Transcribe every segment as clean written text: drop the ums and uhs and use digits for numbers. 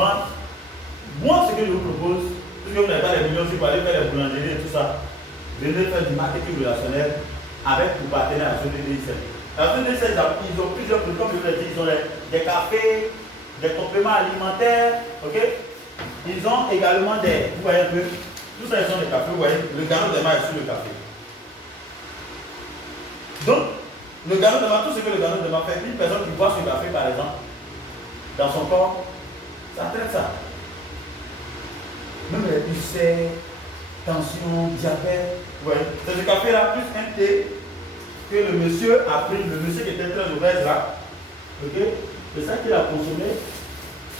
vendre. Moi, ce que je vous propose, puisque vous n'avez pas les millions, si vous allez faire les boulangeries et tout ça, venez faire du marketing relationnel avec vos partenaires à CDDIC. À CDDIC, ils ont plusieurs produits, comme je vous l'ai dit, ils ont des cafés, des compléments alimentaires, ok? Ils ont également des, vous voyez un peu, tout ça, ils sont des cafés, vous voyez, le Gano de Mar est sur le café. Donc, le Gano de Mar, tout ce que le Gano de Mar fait, une personne qui boit ce café, par exemple, dans son corps, ça traite ça. Même les ulcères, tension, diabète, vous voyez, c'est ce café-là, plus un thé que le monsieur a pris, le monsieur qui était très obèse là, ok? C'est ça qu'il a consommé,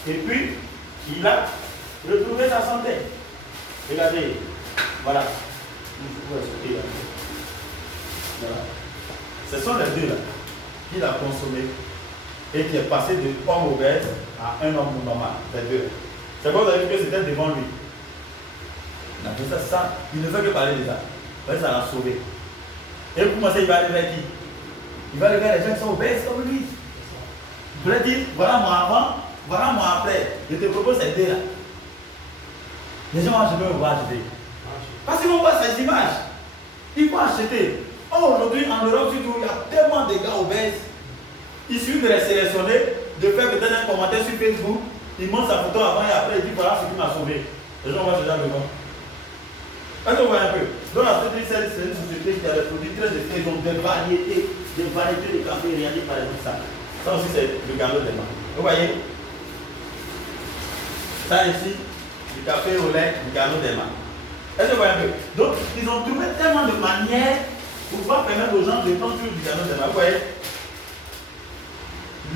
et puis, il a retrouvé sa santé. Regardez, voilà. Voilà. Ce sont les deux là qu'il a consommé et qui est passé de homme obèse à un homme normal. Les deux. C'est quoi vous avez vu que c'était devant lui. Il a fait ça, il ne fait que parler de ça. Ça l'a sauvé. Et vous pensez qu'il va aller vers qui? Il va aller vers les gens qui sont obèses comme lui. Vous voulez dire, voilà moi avant, voilà moi après. Je te propose ces deux là. Les gens vont acheter ou vont acheter. Parce qu'ils vont voir ces images. Ils vont acheter. Oh, aujourd'hui, en Europe, surtout, il y a tellement de gars obèses. Il suffit de les sélectionner, de faire peut-être un commentaire sur Facebook. Il montre sa photo avant et après, il dit voilà ce qui m'a sauvé. Les gens voient ce genre de gens. Est-ce que vous voyez un peu? Donc, la société, c'est une société qui a des produits très effets. Ils ont des variétés de café. Regardez par exemple ça. Ça aussi, c'est le Gano de Mar. Vous voyez? Ça ici, du café au lait, du Gano de Mar. Est-ce que vous voyez un peu? Donc, ils ont trouvé tellement de manières pour pouvoir permettre aux gens de prendre du Gano de Mar. Vous voyez?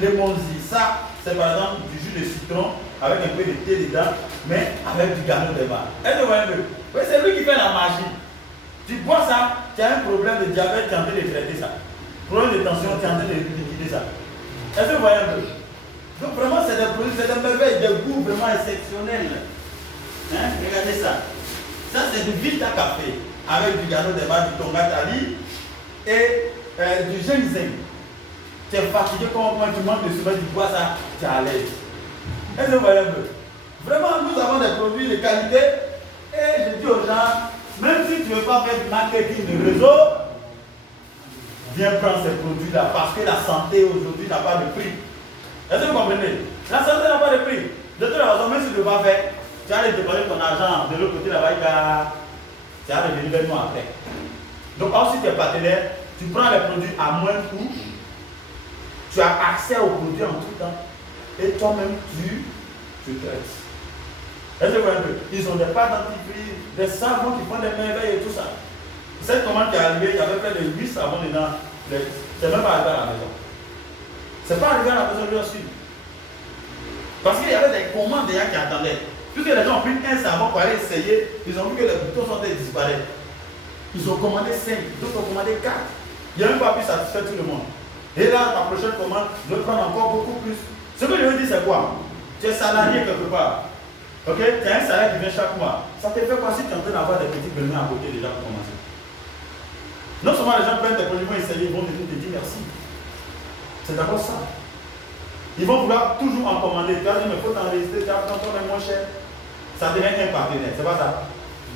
Lemonzi, ça, c'est par exemple du jus de citron avec un peu de thé dedans, mais avec du Gano de Mar. Est-ce que vous voyez un peu? Oui, c'est lui qui fait la magie. Tu bois ça, tu as un problème de diabète, tu es en train de traiter ça. Problème de tension, tu es en train de liquider ça. Est-ce que vous voyez un peu? Donc vraiment, c'est des produits, c'est des merveilles, des goûts vraiment exceptionnels. Hein? Regardez ça. Ça, c'est du Vita Café avec du Gano de Mar, du Tonga Tali et du ginseng. Tu es fatigué, comme tu manques de sommeil, tu bois ça, tu es à l'aise. Est-ce que vous voyez un peu? Vraiment, nous avons des produits de qualité et je dis aux gens, même si tu ne veux pas faire du marketing de réseau, viens prendre ces produits-là parce que la santé aujourd'hui n'a pas de prix. Est-ce que vous comprenez? La santé n'a pas de prix. De toute façon, même si tu ne veux pas faire, tu vas aller déposer ton argent de l'autre côté là-bas, tu vas revenir vers nous après. Donc, si tu es partenaire, tu prends les produits à moins de coût, tu as accès aux produits en tout temps et toi-même tu traites. Est-ce que vous voyez un peu? Ils ont des pâtes dentifrices, des savons qui font des merveilles et tout ça. Cette commande qui est arrivée, il y avait près de 8 savons dedans. C'est même pas arrivé à la maison. C'est pas arrivé à la maison, bien sûr. Parce qu'il y avait des commandes déjà qui attendaient. Puisque les gens ont pris un savon pour aller essayer, ils ont vu que les boutons sont disparaître. Ils ont commandé 5, d'autres ont commandé 4. Il n'y a même pas pu satisfaire tout le monde. Et là, ta prochaine commande, je vais prendre encore beaucoup plus. Ce que je veux dire, c'est quoi? Tu es salarié quelque part. Ok? Tu as un salaire qui vient chaque mois. Ça te fait quoi si tu es en train d'avoir des petits bernets à côté déjà pour commencer? Non seulement les gens prennent tes produits, ils vont essayer, ils vont te dire merci. C'est d'abord ça. Ils vont vouloir toujours en commander. Tu vas dire, mais il faut t'enregistrer, tu vas prendre ton moins cher. Ça devient un partenaire, c'est pas ça?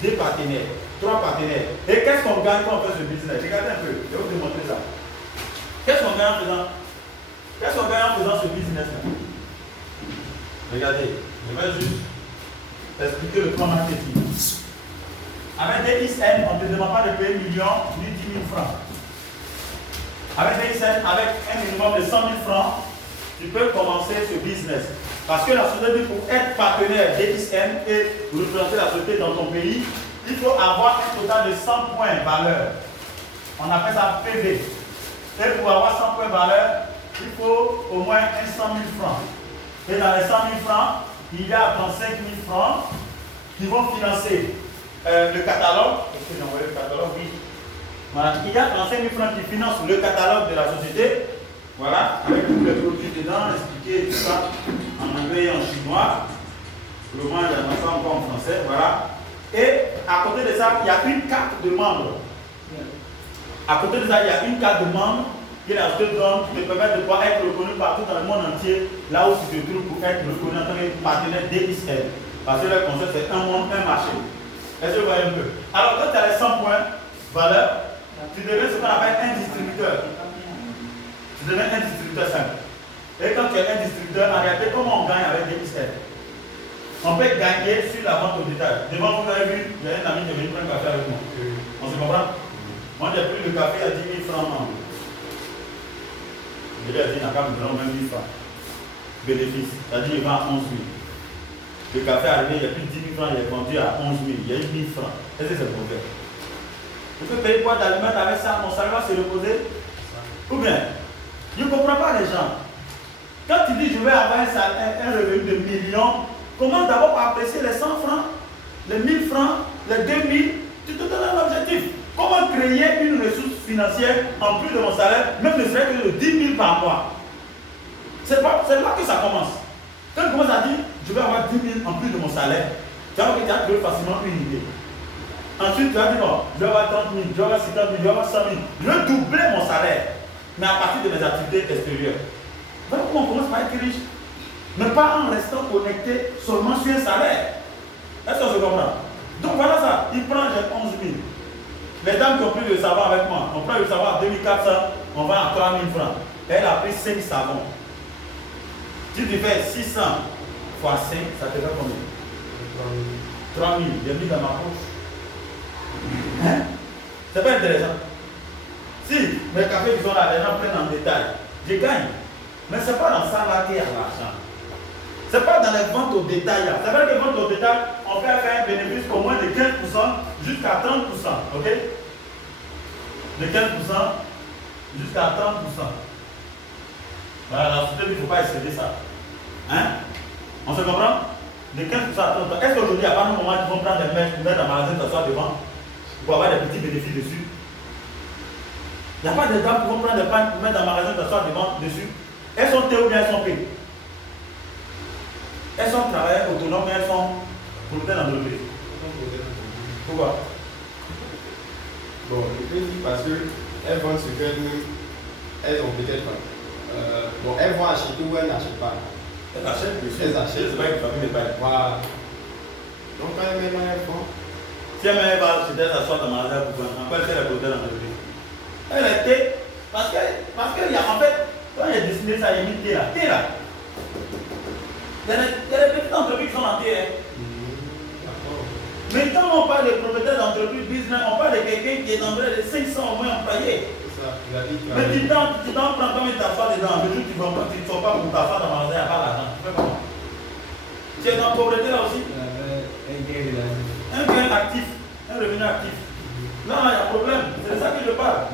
2 partenaires, 3 partenaires. Et qu'est-ce qu'on gagne quand on fait ce business? Regardez un peu, je vais vous démontrer ça. Qu'est-ce qu'on gagne en faisant? Qu'est-ce qu'on gagne en faisant ce business-là? Regardez, je vais juste expliquer le plan marketing. Avec DXN, on ne te demande pas de payer 1 million ni 10 000 francs. Avec DXN, avec un minimum de 100 000 francs, tu peux commencer ce business. Parce que la société, pour être partenaire DXN et représenter la société dans ton pays, il faut avoir un total de 100 points valeur. On appelle ça PV. Et pour avoir 100 points valeur, il faut au moins 100 000 francs. Et dans les 100 000 francs, il y a 35 000 francs qui vont financer le catalogue. Est-ce que j'ai envoyé le catalogue? Oui. Voilà. Il y a 35 000 francs qui financent le catalogue de la société. Voilà, avec tous les produits dedans, expliqué tout ça en anglais et en chinois. Le moins, il y en a pas encore en français. Voilà. Et à côté de ça, il y a une carte de membre. À côté de ça, il y a une carte de membre que la société donne qui te permet de pouvoir être reconnu partout dans le monde entier, là où tu te trouves pour être reconnu en tant que partenaire DXL. Parce que le concept c'est un monde, un marché. Est-ce que vous voyez un peu? Alors quand tu as les 100 points, valeur, tu deviens ce qu'on appelle un distributeur. Tu deviens un distributeur simple. Et quand tu es un distributeur, en réalité, comment on gagne avec DXL? On peut gagner sur la vente au détail. Devant vous avez vu, il y a un ami qui est venu prendre un café avec moi. On se comprend? Moi j'ai pris le café à 10 000 francs. Je lui ai dit, il n'a pas me donner même 1000 francs. Bénéfice. C'est-à-dire qu'il vend à 11 000. Le café est arrivé, il y a plus de 10 000 francs, il est vendu à 11 000. Il y a eu 1000 francs. Est-ce que c'est le problème? Je peux payer quoi d'allumettes avec ça, mon salaire va se reposer? Ou bien, je ne comprends pas les gens. Quand tu dis je vais avoir un revenu de millions, commence d'abord par apprécier les 100 francs, les 1000 francs, les 2000. Tu te donnes un objectif. Comment créer une ressource financière en plus de mon salaire, même ne serait que de 10 000 par mois? C'est là que ça commence. Quand tu commences à dire je vais avoir 10 000 en plus de mon salaire, tu vas voir que tu as trouvé facilement une idée. Ensuite, tu vas dire non, je vais avoir 30 000, je vais avoir 50 000, je vais avoir 100 000. Je vais doubler mon salaire, mais à partir de mes activités extérieures. Voilà comment on commence par être riche. Mais pas en restant connecté seulement sur un salaire. Est-ce qu'on se comprend? Donc voilà ça. Il prend 11 000. Les dames qui ont pris le savon avec moi, on prend le savon à 2400, on vend à 3 000 francs. Elle a pris 5 savons. Si tu fais 600 fois 5, ça te fait combien? 3 000. J'ai mis dans ma poche. Hein? C'est pas intéressant. Si mes cafés qui sont là, les gens prennent en détail, je gagne. Mais ce n'est pas dans ça là qu'il y a l'argent. Ce n'est pas dans les ventes au détail. C'est vrai que les ventes au détail, on peut faire un bénéfice au moins de 15% jusqu'à 30%. Ok? De 15% jusqu'à 30%. Voilà, la société, il ne faut pas excéder ça. Hein? On se comprend? De 15% à 30%. Est-ce qu'aujourd'hui, il n'y a pas un moment où ils vont prendre des mètres, mettre dans le magasin, s'asseoir devant pour avoir des petits bénéfices dessus? Il n'y a pas de dames qui vont prendre des pannes pour mettre dans le magasin, s'asseoir devant dessus. Elles sont T ou bien elles sont P? Elles sont travailleurs autonomes, mais elles sont producteurs d'entreprise. Pourquoi? Bon, je peux dire parce qu'elles vendent ce qu'elles ont peut-être. Bon, elles vont acheter ou elles n'achètent pas. Elles achètent, bien sûr. Elles achètent. C'est pas une famille de paille. Voilà. Donc, quand elles mettent elles font. Si elle va chez elle s'asseoir dans le magasin pour vendre, encore elle fait la producteur d'entreprise. Elle était. Parce qu'il y a en fait. Quand il y a dessiné ça, il y a mis T là. T là. Il y a des petites entreprises qui sont en T. Mais quand on parle de propriétaire d'entreprise business, on parle de quelqu'un qui est dans de 500 au moins employés. C'est ça. Mais tu t'en prends comme une t'assois dedans. Le jour où tu ne sors pas pour t'asseoir dans le magasin, il n'y a pas l'argent. Tu fais comment? Tu es dans la pauvreté là aussi? Un gain actif. Un revenu actif. Là, il y a un problème. C'est de ça que je parle.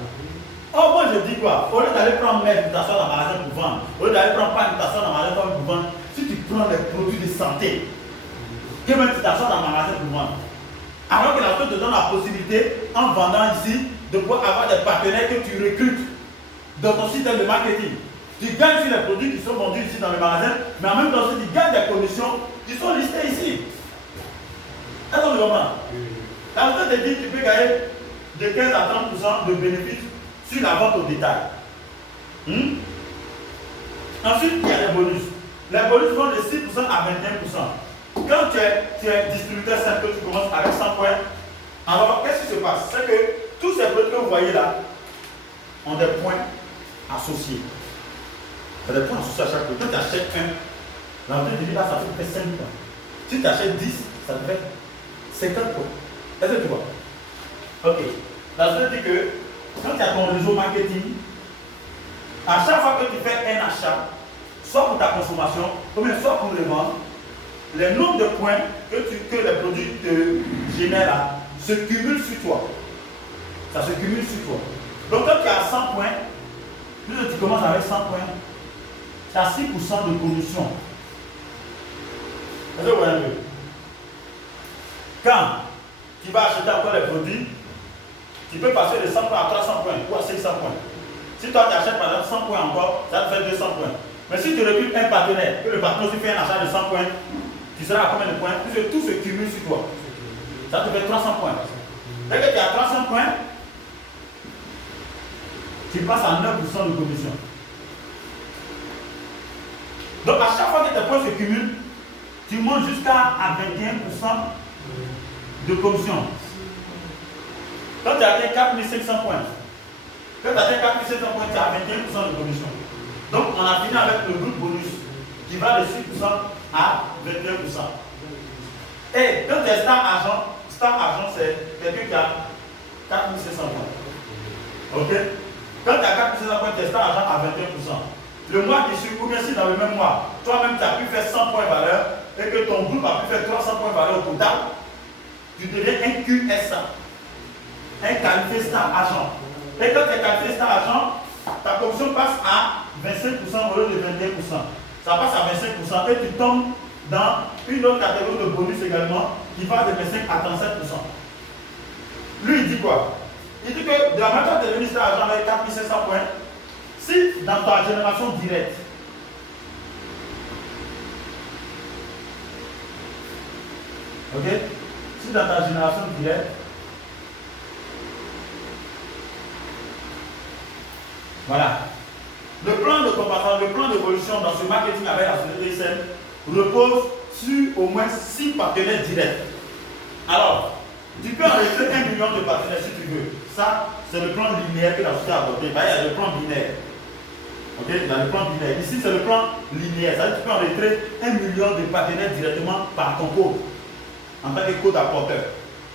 Oh, moi je dis quoi? Au lieu d'aller prendre mètre pour t'asseoir dans le magasin pour vendre, au lieu d'aller prendre pain pour t'asseoir dans le magasin pour vendre, si tu prends les produits de santé, que même tu t'assois dans le magasin pour vendre. Alors que la société te donne la possibilité, en vendant ici, de pouvoir avoir des partenaires que tu recrutes dans ton système de marketing. Tu gagnes sur les produits qui sont vendus ici dans le magasin, mais en même temps, tu gagnes des commissions qui sont listées ici. Est-ce qu'on comprend? La société te dit que tu peux gagner de 15 à 30% de bénéfices sur la vente au détail. Ensuite, il y a les bonus. Les bonus vont de 6% à 21%. Quand tu es distributeur simple, tu commences avec 100 points. Alors, qu'est-ce qui se passe? C'est que tous ces produits que vous voyez là ont des points associés. Il y a des points associés à chaque produit. Quand tu achètes un, l'entrée de là, ça te fait 5 points. Si tu achètes 10, ça te fait 50 points. Est-ce que tu vois? Ok. La société dit que quand tu as ton réseau marketing, à chaque fois que tu fais un achat, soit pour ta consommation, ou bien soit pour le vendre, le nombre de points que les produits te génèrent là se cumulent sur toi. Ça se cumule sur toi. Donc quand tu as 100 points, plus tu commences avec 100 points, tu as 6% de commission. Est-ce que vous voyez un peu? Quand tu vas acheter encore les produits, tu peux passer de 100 points à 300 points ou à 500 points. Si toi tu achètes par exemple 100 points encore, ça te fait 200 points. Mais si tu recrutes un partenaire, que le partenaire aussi fait un achat de 100 points, tu seras à combien de points? Puisque tout se cumule sur toi. Ça te fait 300 points. Dès que tu as 300 points, tu passes à 9% de commission. Donc à chaque fois que tes points se cumulent, tu montes jusqu'à 21% de commission. Quand tu as atteint 4500 points, tu as atteint 4500 points, tu as 21% de commission. Donc on a fini avec le groupe bonus qui va de 6% à 21%. Et quand tu es star argent, c'est quelqu'un qui a 4500 points. Ok? Quand tu as 4500 points, tu es star argent à 21%. Le mois qui suit, ou bien si dans le même mois, toi-même tu as pu faire 100 points valeur et que ton groupe a pu faire 300 points valeur au total, tu deviens un QSA, un qualifié star argent. Et quand tu es qualifié star argent, ta commission passe à 25% au lieu de 21%. Ça passe à 25% et tu tombes dans une autre catégorie de bonus également qui va de 25 à 37%. Lui, il dit quoi? Il dit que de la manière de devenir star argent avec 4500 points, si dans ta génération directe, ok? Si dans ta génération directe, voilà. Le plan de comparaison, le plan d'évolution dans ce marketing avec la société ISM repose sur au moins 6 partenaires directs. Alors, tu peux enregistrer 1 million de partenaires si tu veux. Ça, c'est le plan linéaire que la société a adopté. Il y a le plan binaire. Ok, il y a le plan binaire. Ici, c'est le plan linéaire. Ça veut dire que tu peux enregistrer 1 million de partenaires directement par ton code, en tant que code apporteur.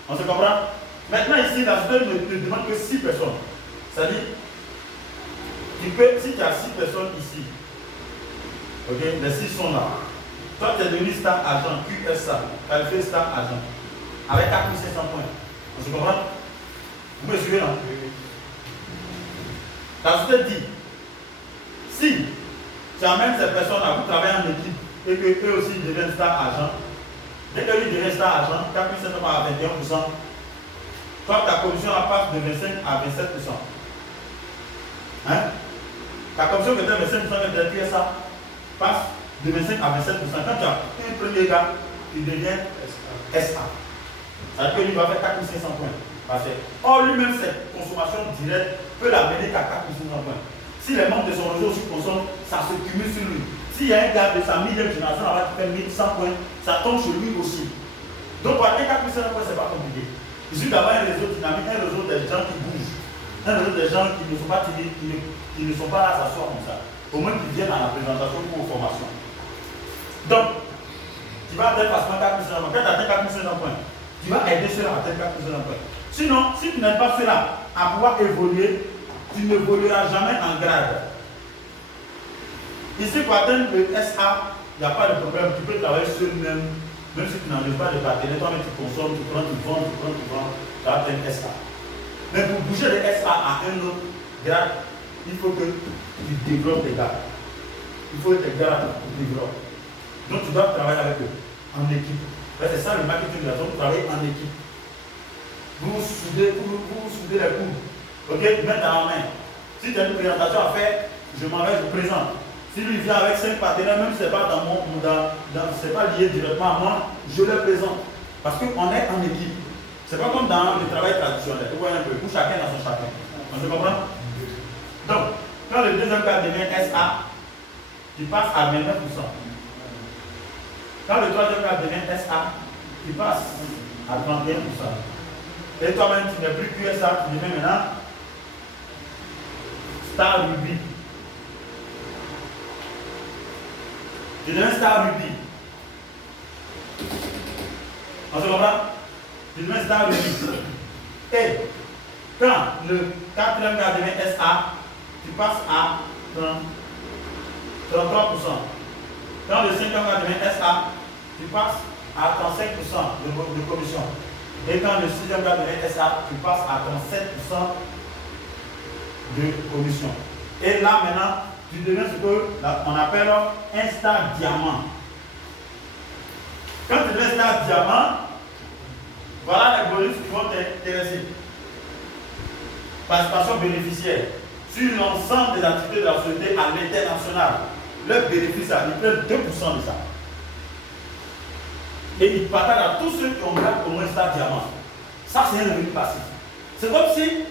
On se comprend? Maintenant, ici, la société ne te demande que 6 personnes. C'est-à-dire, tu peux, si tu as 6 personnes ici, ok, les 6 sont là. Toi, tu es devenu star agent, QSA, qualifié star agent, avec 4500 points. On se comprend? Vous me suivez là? La société dit, si tu amènes ces personnes à vous travailler en équipe et que eux aussi deviennent star agent, dès que lui devient star agent, 4500 à 21%, toi, ta commission passe de 25 à 27%. Hein? Ta commission que tu as 25% que tu as ça passe de 25 à 27%. Quand tu as un premier gars, il devient SA. Ça veut dire que lui va faire 4500 points. Or, lui-même, cette consommation directe peut l'amener qu'à 4500 points. Si les membres de son réseau aussi consomment, ça se cumule sur lui. S'il y a un gars de sa millième génération qui fait 1100 points, ça tombe sur lui aussi. Donc, pour atteindre 4500 points, ce n'est pas compliqué. Il suffit d'avoir un réseau dynamique, un réseau des gens qui bougent, un réseau des gens qui ne sont pas timides, qui ne sont pas là à s'asseoir comme ça. Au moins qu'ils viennent à la présentation ou aux formations. Donc, tu vas atteindre facilement 4500 points. Quand tu atteins 4500 points, tu vas aider ceux-là à atteindre 4500 points. Sinon, si tu n'aides pas ceux-là à pouvoir évoluer, tu n'évolueras jamais en grade. Ici, pour atteindre le SA, il n'y a pas de problème. Tu peux travailler seul même si tu n'engages pas de partenaire. Toi-même, tu consommes, tu prends, tu vends, tu vas atteindre SA. Mais pour bouger de SA à un autre grade, il faut que tu développes tes gars. Il faut que tes gars te développent. Donc, tu dois travailler avec eux, en équipe. C'est ça le marketing de la zone, travailler en équipe. Vous soudez les coudes. Ok, main dans la main. Si tu as une présentation à faire, je m'en vais, je présente. Si lui vient avec 5 partenaires, même si ce n'est pas c'est pas lié directement à moi, je le présente. Parce qu'on est en équipe. C'est pas comme dans le travail traditionnel. Vous voyez un peu, où chacun dans son chacun. On se comprend? Donc, quand le deuxième cas devient SA, tu passes à 29%. Quand le troisième cas devient SA, tu passes à 31%. Et toi-même, tu n'es plus QSA, tu deviens maintenant Star Ruby. Tu deviens Star Ruby. On se comprend? Tu deviens Star Ruby. Et quand le quatrième cas devient SA, tu passes à 33%. Quand le cinquième cas devient SA, tu passes à 35% de commission. Et quand le sixième cas devient SA, tu passes à 37% de commission. Et là maintenant, tu deviens ce qu'on appelle un star diamant. Quand tu deviens star diamant, voilà les bonus qui vont t'intéresser. Participation bénéficiaire sur l'ensemble des activités de la société à l'international. Leurs bénéfices, ils prennent 2% de ça. Et ils partagent à tous ceux qui ont gagné au moins star diamant. Ça, c'est un revenu passif. C'est comme si,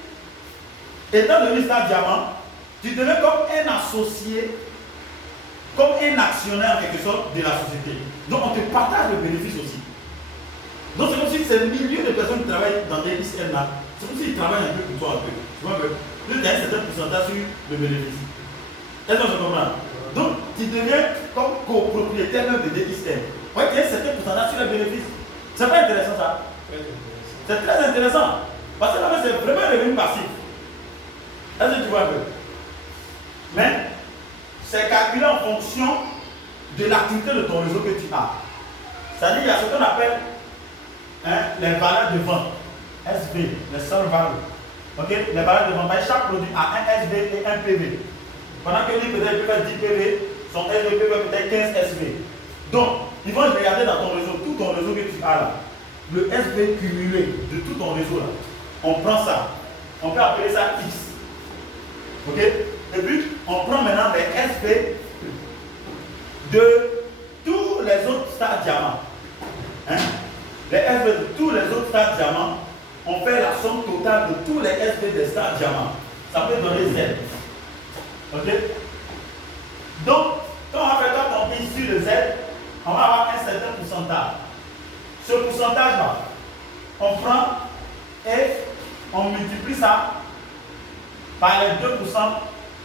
étant devenu star diamant, Tu deviens comme un associé, comme un actionnaire en quelque sorte de la société. Donc on te partage le bénéfice aussi. Donc c'est comme si ces milliers de personnes qui travaillent dans des ISN là, c'est comme s'ils travaillent un peu pour toi un peu. Tu vois un peu. Tu as un certain pourcentage sur le bénéfice. Est-ce que je comprends? Donc tu deviens comme copropriétaire même de des ISN. Ouais, tu as un certain pourcentage sur le bénéfice. C'est pas intéressant ça? C'est très intéressant. Parce que là c'est vraiment un revenu passif. Est-ce que tu vois un peu? Mais c'est calculé en fonction de l'activité de ton réseau que tu as. C'est-à-dire qu'il y a ce qu'on appelle les valeurs de vente, SV, les seules valeurs. Ok? Les valeurs de vente, chaque produit a un SV et un PV. Pendant que lui peut-être peut faire 10 PV, son SV peut peut-être 15 SV. Donc, ils vont regarder dans ton réseau, tout ton réseau que tu as là, le SV cumulé de tout ton réseau là. On prend ça, on peut appeler ça X. Ok? Et puis, on prend maintenant les SV de tous les autres stars diamants. Hein? Les SV de tous les autres stars diamants, on fait la somme totale de tous les SV des stars diamants. Ça peut donner Z. Ok? Donc, quand on va faire ton compte sur le Z, on va avoir un certain pourcentage. Ce pourcentage-là, on prend et on multiplie ça par les 2%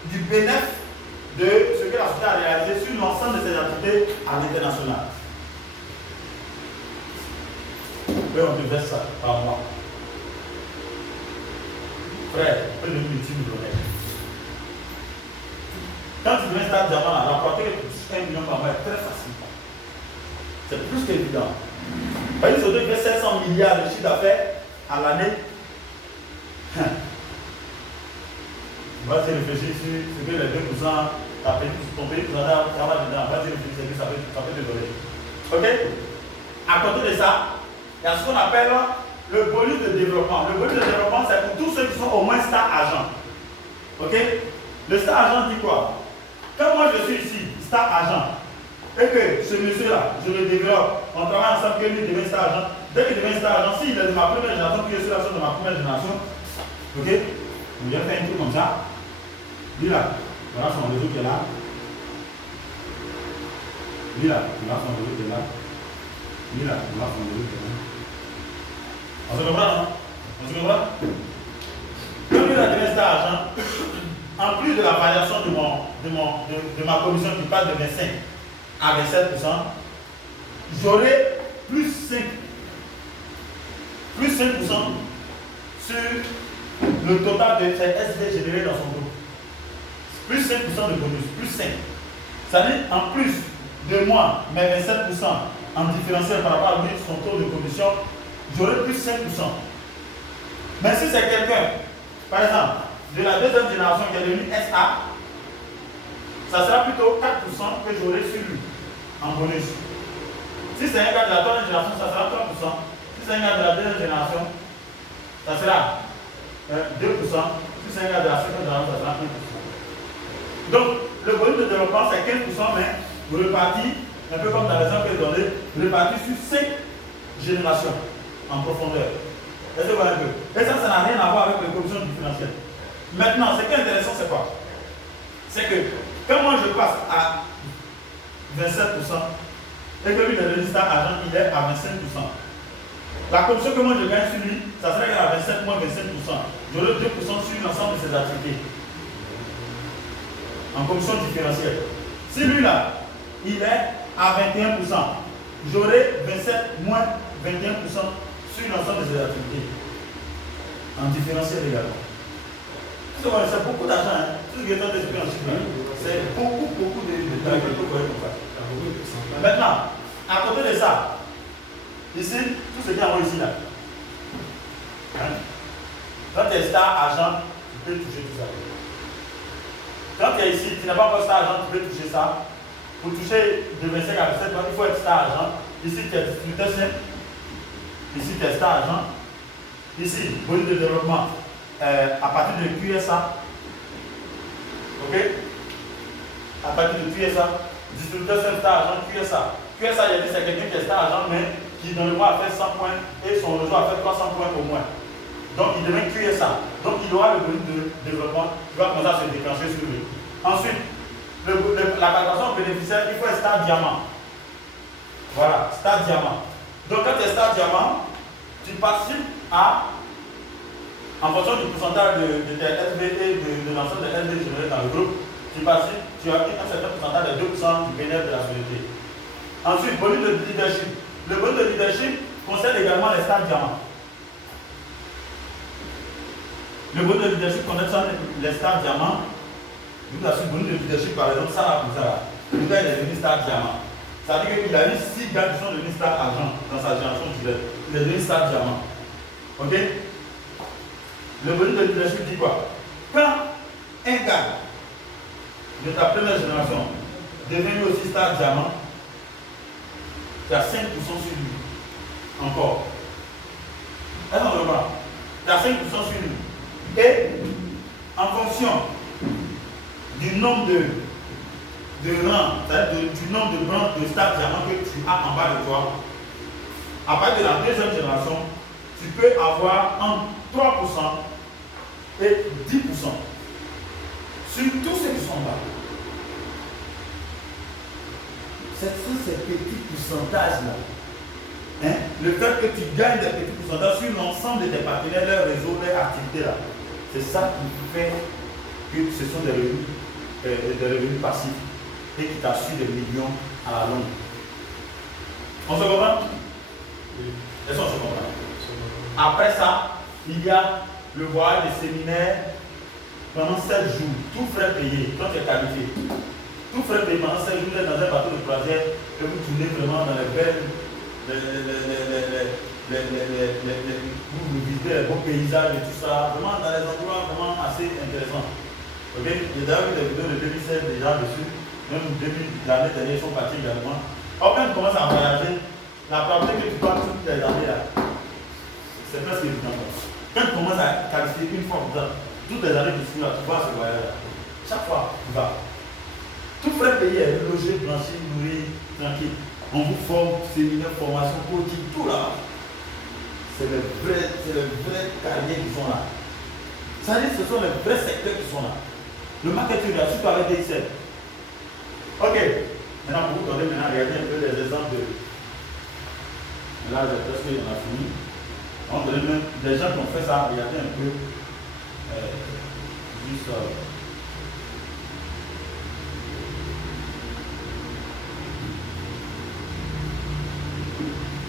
du bénéfice de ce que la société a réalisé sur l'ensemble de ses activités à l'international. Oui, on te verse ça par mois. Frère, peu de multimillionnaire. Quand tu viens start diamant, rapporter 1 million par mois est très facile. C'est plus qu'évident. Par exemple, si tu fais 500 milliards de chiffre d'affaires à l'année, vas-y réfléchir sur ce que les 2%, ton pays travaille dedans. Vas-y réfléchir ce que ça peut te donner. Ok? À côté de ça, il y a ce qu'on appelle le bonus de développement. Le bonus de développement, c'est pour tous ceux qui sont au moins star agent. Ok? Le star agent dit quoi? Quand moi je suis ici, star agent, et que ce monsieur-là, je le développe, on travaille ensemble, que lui devient star agent. Dès qu'il devient star agent, s'il est de ma première génération, que je suis la seule de ma première génération, ok? On vient faire un truc comme ça. Lui là, voilà son réseau qui est là. Lui là, voilà son réseau qui est là. Lui là, voilà son réseau qui est là. On se comprend, non? On se comprend? Quand lui là devient star agent, en plus de la variation de ma commission qui passe de 25 à 27%, j'aurai plus 5% sur le total de ces SV générés dans son groupe. Plus 5% de bonus, plus 5. C'est-à-dire, en plus de moi, mes 27% en différentiel par rapport à lui, son taux de commission, j'aurai plus 5%. Mais si c'est quelqu'un, par exemple, de la deuxième génération qui est devenue SA, ça sera plutôt 4% que j'aurai sur lui en bonus. Si c'est un gars de la troisième génération, ça sera 3%. Si c'est un gars de la deuxième génération, ça sera 2%. Si c'est un gars de la seconde génération, ça sera 1%. Donc, le bonus de développement, c'est 15%, mais reparti, un peu comme dans l'exemple que j'ai donné, reparti sur 5 générations en profondeur. Est-ce que vous voyez un peu? Et ça n'a rien à voir avec les commissions différentielles. Maintenant, ce qui est intéressant, c'est quoi? C'est que quand moi je passe à 27% et que lui, le résultat agent, il est à 25%. La commission que moi je gagne sur lui, ça serait à 27 moins 25%. J'aurai 2% sur l'ensemble de ses activités. En commission différentielle. Si lui là, il est à 21%, j'aurai 27 moins 21% sur l'ensemble de ses activités. En différentiel également. C'est beaucoup d'argent, hein. Tout ce qui est en chiffre, c'est beaucoup de temps que vous voyez comme ça. Maintenant, à côté de ça, ici, tout ce qui est en haut ici là. Hein? Quand tu es star agent, tu peux toucher tout ça. Quand tu es ici, tu n'es pas encore star agent, tu peux toucher ça. Pour toucher de 25 à 27, il faut être star agent. Ici, tu es distributeur simple. Ici, tu es star agent. Ici, bonus de développement. À partir de QSA, ok? À partir de QSA, distributeur simple star agent, QSA. QSA, il a dit c'est quelqu'un qui est star agent, mais qui dans le mois a fait 100 points et son réseau a fait 300 points au moins. Donc il devait cuire ça. Donc il aura le bonus de développement qui va commencer à se déclencher sur lui. Ensuite, la participation bénéficiaire, il faut un stade diamant. Voilà, stade diamant. Donc quand tu es stade diamant, tu participes à, en fonction du pourcentage de tes SV et de l'ensemble des SV générés dans le groupe, tu participes, tu as un certain pourcentage de 2% du bénéfice de la société. Ensuite, bonus de leadership. Le bonus de leadership concerne également les stades diamants. Le bonus de leadership concerne les stades diamants. Nous avons le bonus de leadership, par exemple, ça là pour ça là. Le gars il est devenu stade diamant. Ça veut dire qu'il a eu 6 gars qui sont devenus stade argent dans sa génération directe. Il est devenu stade diamant. Ok? Le bonus de leadership dit quoi? Quand un gars de ta première génération devenu aussi stade diamant, tu as 5% sur lui. Encore. Est-ce qu'on le voit? Tu as 5% sur lui. Et en fonction du nombre de rangs, c'est-à-dire du nombre de rangs de stade diamant que tu as en bas de toi, à partir de la deuxième génération, tu peux avoir entre 3% et 10% sur tous ceux qui sont là. C'est sur ces petits pourcentages-là. Hein? Le fait que tu gagnes des petits pourcentages sur l'ensemble de tes partenaires, leur réseau, leurs activités là, c'est ça qui fait que ce sont des revenus passifs et qui t'assurent des millions à la longue. On se comprend? Oui. Est-ce qu'on se comprend? Après ça, il y a le voyage des séminaires pendant 7 jours, tout frais payé, quand tu es qualifié. Tout frais payé pendant 7 jours, vous êtes dans un bateau de croisière et vous tournez vraiment dans les belles. Vous visitez les beaux paysages et tout ça, vraiment dans les endroits vraiment assez intéressants. Ok? J'ai déjà vu des vidéos de 2016 déjà dessus, même l'année dernière, ils sont partis également. Or, quand tu commences à voyager, la probabilité que tu parles toutes les années là, c'est presque évident. Quand tu commences à qualifier une fois dedans, toutes les années qui suivent là, tu vas à ce voyage là. Chaque fois, tu vas. Tout frais payé, logé, blanchi, nourri, tranquille. On vous forme, séminaire, formation, coaching, tout là. C'est les vrais carrières qui sont là. Ça veut dire que ce sont les vrais secteurs qui sont là. Le marketing, là, surtout avec DXL. Ok. Maintenant, pour vous donner, regardez un peu les exemples de. Là, j'ai presque on a fini. On donne même des gens qui ont fait ça, regardez un peu. Juste.